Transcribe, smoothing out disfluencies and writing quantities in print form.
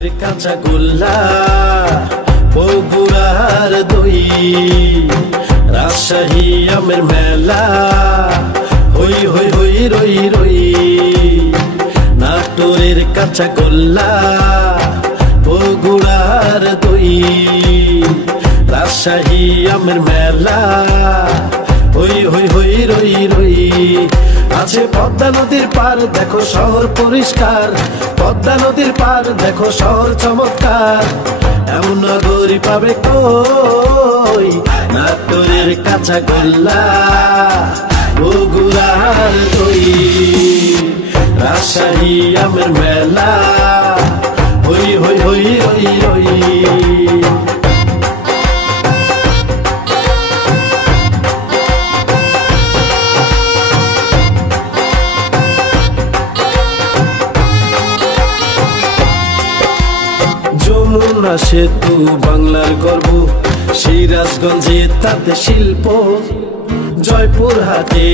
কাঁচাগোল্লা বগুড়ার দই রাজশাহী আমের মেলা হই হই হই রই রই নাটোরের কাঁচাগোল্লা বগুড়ার দই রাজশাহী আমের মেলা হই হই হই রই রই আছে পদ্মা নদীর পার দেখো শহর পরিষ্কার পদ্মা নদীর পার দেখো শহর চমৎকার এমন নগরী পাবে কই নাটোরের কাঁচাগোল্লা বগুড়ার দই রাজশাহী আমের মেলা হই হই হই রই রই যমুনা সেতু বাংলার গর্ব সিরাজগঞ্জে তাতে শিল্প জয়পুরহাটে